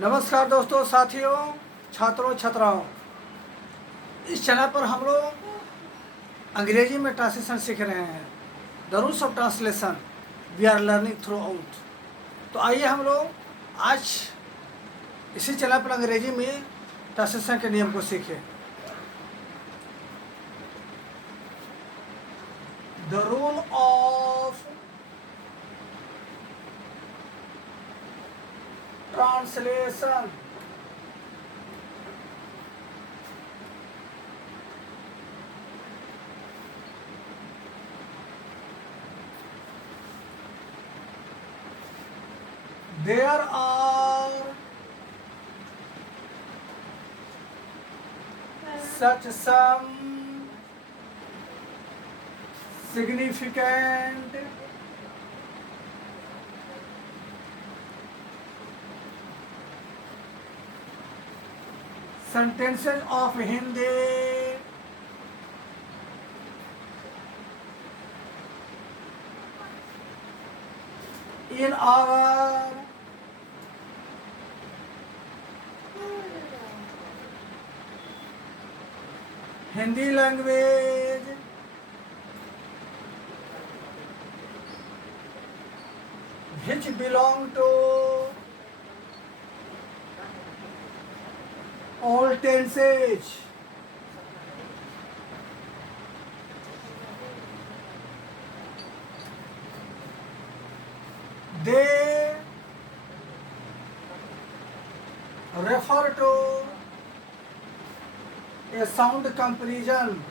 नमस्कार दोस्तों, साथियों, छात्रों, छात्राओं। इस चैनल पर हम लोग अंग्रेजी में ट्रांसलेशन सीख रहे हैं। The rules of translation we are learning throughout. तो आइए हम लोग आज इसी चैनल पर अंग्रेजी में ट्रांसलेशन के नियम को सीखें। The rule of translation. There are such some significant sentences of Hindi in our Hindi language which belong to all tenses. They refer to a sound comparison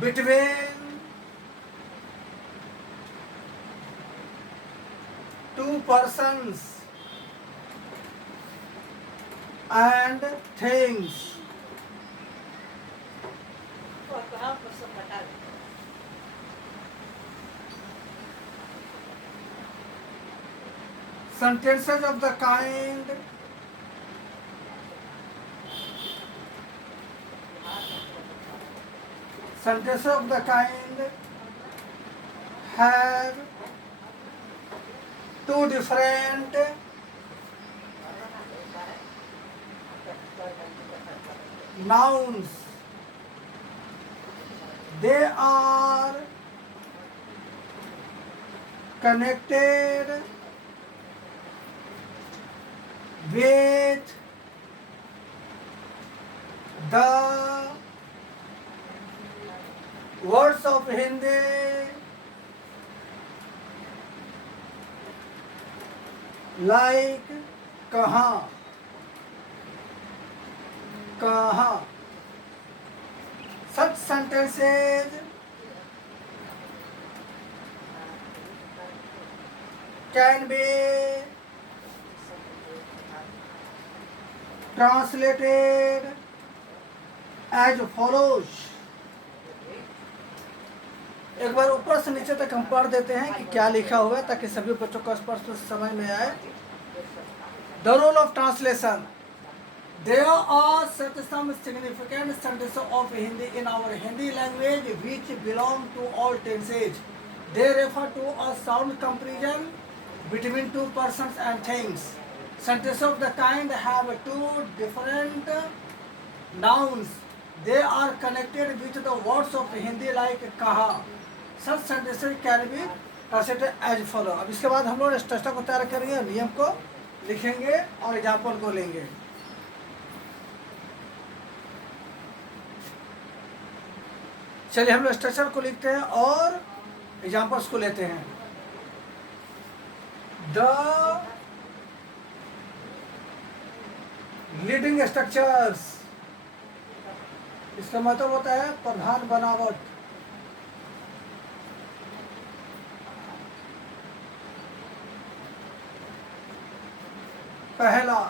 between two persons and things. Sentences of the kind have two different nouns. They are connected with the words of Hindi like कहाँ, कहाँ. Such sentences can be translated as follows. एक बार ऊपर से नीचे तक हम पढ़ देते हैं कि क्या लिखा हुआ है ताकि सभी बच्चों को स्पष्ट समझ में आए। The rule of translation. There are some significant sentences of Hindi in our Hindi language which belong to all tenses. They refer to a sound comparison between two persons and things. Sentences of the kind have two different nouns. They are connected with the words of Hindi like कहा. Such sentences can be translated as follow. अब इसके बाद हम लोग structure को तैयार करेंगे, नियम को लिखेंगे और एग्जाम्पल को लेंगे। चलिए हम लोग स्ट्रक्चर को लिखते हैं और एग्जाम्पल्स को लेते हैं। द लीडिंग स्ट्रक्चर्स, इसका मतलब होता है प्रधान बनावट। पहला,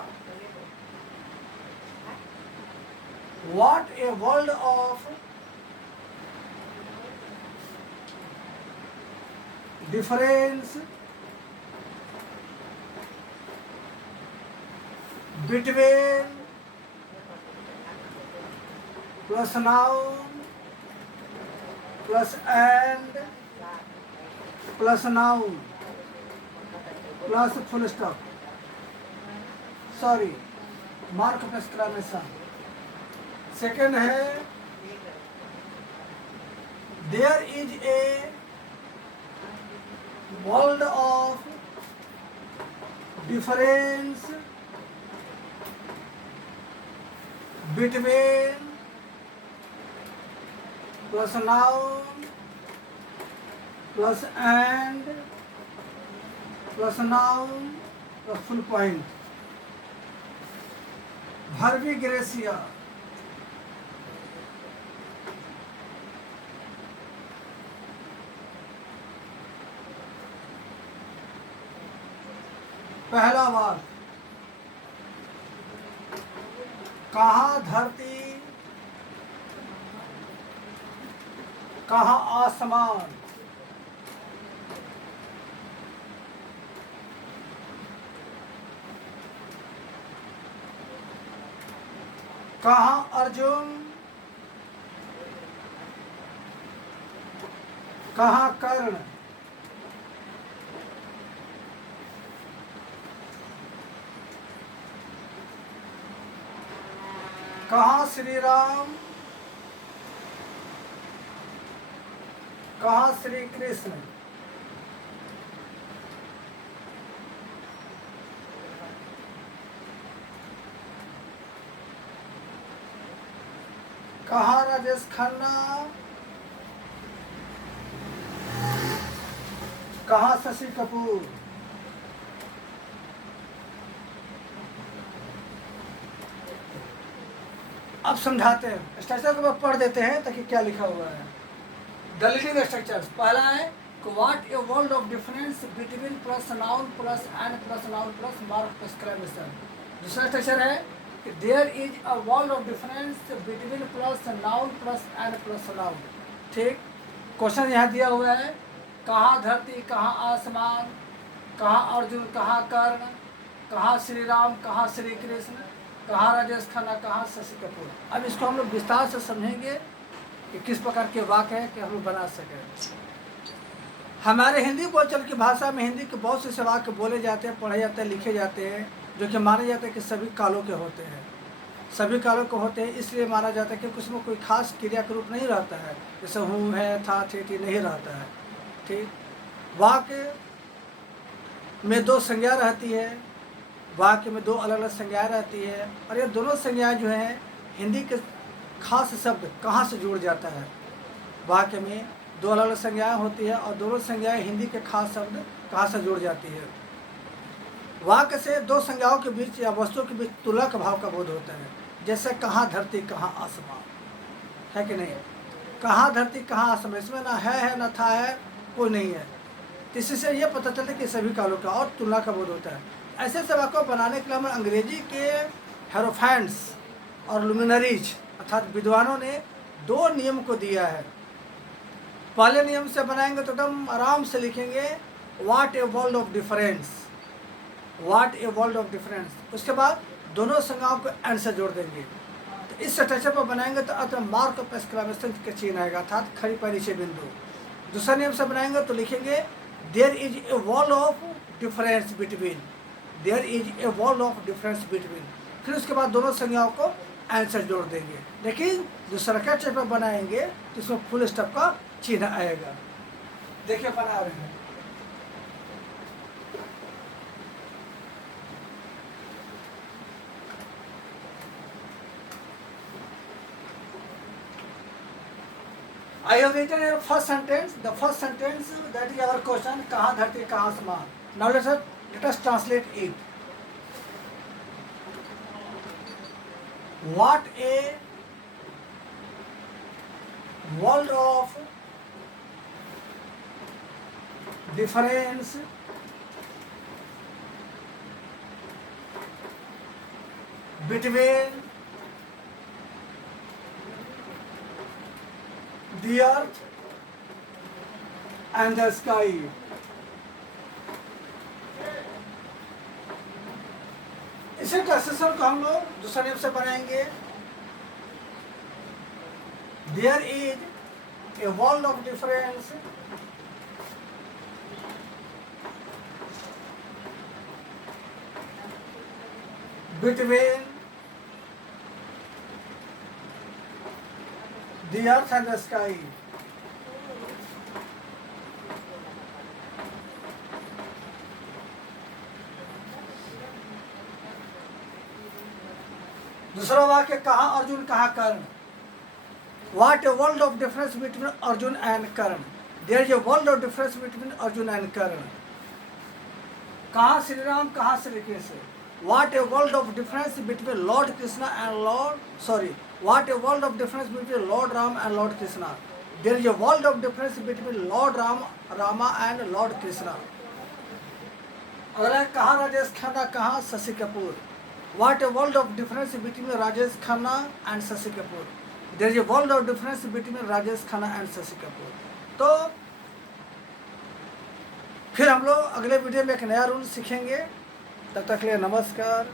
what a world of difference between plus noun plus and plus noun plus full stop, sorry mark of exclamation. Second है there is a world of difference between plus noun plus and plus noun plus full point. भर्बी ग्रेसिया, पहला वाक्य कहाँ धरती कहाँ आसमान, कहाँ अर्जुन कहाँ कर्ण, कहाँ श्री राम कहाँ श्री कृष्ण, कहाँ राजेश खन्ना कहाँ शशि कपूर। अब समझाते हैं, स्ट्रक्चर को पढ़ देते हैं ताकि क्या लिखा हुआ है। द लिविंग स्ट्रक्चर्स, पहला है what a world of difference between plus noun plus and plus noun plus mark exclamation. दूसरा स्ट्रक्चर है कि there is a world of difference between plus noun plus and plus noun. ठीक, question यहाँ दिया हुआ है कहाँ धरती कहाँ आसमान, कहाँ अर्जुन कहाँ कर्ण, कहाँ श्री राम कहाँ श्री कृष्ण, कहाँ राजेश खन्ना कहाँ शशि कपूर। अब इसको हम लोग विस्तार से समझेंगे कि किस प्रकार के वाक्य है कि हम लोग बना सकें। हमारे हिंदी बोलचाल की भाषा में हिंदी के बहुत से वाक्य बोले जाते हैं, पढ़े जाते हैं, लिखे जाते हैं, जो कि माने जाते हैं कि सभी कालों के होते हैं, सभी कालों के होते हैं। इसलिए माना जाता है कि उसमें कोई खास क्रिया का रूप नहीं रहता है, जैसे हूँ है था थे नहीं रहता है। ठीक, वाक्य में दो संज्ञा रहती है, वाक्य में दो अलग अलग संज्ञाएँ रहती है, और ये दोनों संज्ञाएँ जो हैं हिंदी के खास शब्द कहाँ से जुड़ जाता है। वाक्य में दो अलग अलग संज्ञाएँ होती है और दोनों संज्ञाएँ हिंदी के खास शब्द कहाँ से जुड़ जाती है। वाक्य से दो संज्ञाओं के बीच या वस्तुओं के बीच तुलना का भाव का बोध होता है, जैसे कहाँ धरती कहाँ आसमान, है कि नहीं। कहाँ धरती कहाँ आसमान, इसमें ना है ना था है, कोई नहीं है। इसी से ये पता चलता है कि सभी कालों का और तुलना का बोध होता है। ऐसे से वाक्यों बनाने के लिए हमें अंग्रेजी के हेरोफेंट्स और लुमिनरीज अर्थात विद्वानों ने दो नियम को दिया है। पहले नियम से बनाएंगे तो एकदम आराम से लिखेंगे what a world of difference, what a world of difference. उसके बाद दोनों संज्ञाओं को एंड से जोड़ देंगे। तो इस स्ट्रक्चर पर बनाएंगे तो अंत में मार्क ऑफ एक्सक्लेमेशन का चिन्ह आएगा, अर्थात खड़ी पैरी से बिंदु। दूसरा नियम से बनाएंगे तो लिखेंगे there is a world of difference between, there is a world of difference between. फिर उसके बाद दोनों संज्ञाओं को आंसर जोड़ देंगे। लेकिन जो स्ट्रक्चर पर बनाएंगे तो इसमें फुल स्टॉप का चिन्ह आएगा। देखिए बना रहे हैं। I have written a first sentence. The first sentence that is our question, कहाँ धरती कहाँ आसमान. Now let us translate it. What a world of difference between the earth and the sky. इसी ट्रांसलेशन को हम लोग दूसरे नियम से बनाएंगे। There is a world of difference between the earth and the sky. दूसरा वाक्य कहा अर्जुन कहा कर्ण. What a world of difference between Arjun and Karan. There is a world of difference between Arjun and Karan. कहा श्री राम कहा Shri Krishna. What a world of difference between Lord Krishna and what a world of difference between Lord Ram and Lord Krishna. There is a world of difference between Lord Rama and Lord Krishna. अगला कहा राजेश खन्ना कहा Shashi Kapoor. What a world of difference between Rajesh Khanna and Shashi Kapoor. There is a world of difference between Rajesh Khanna and Shashi Kapoor. तो फिर हम लोग अगले video में एक नया रूल सीखेंगे. तब तक के लिए नमस्कार.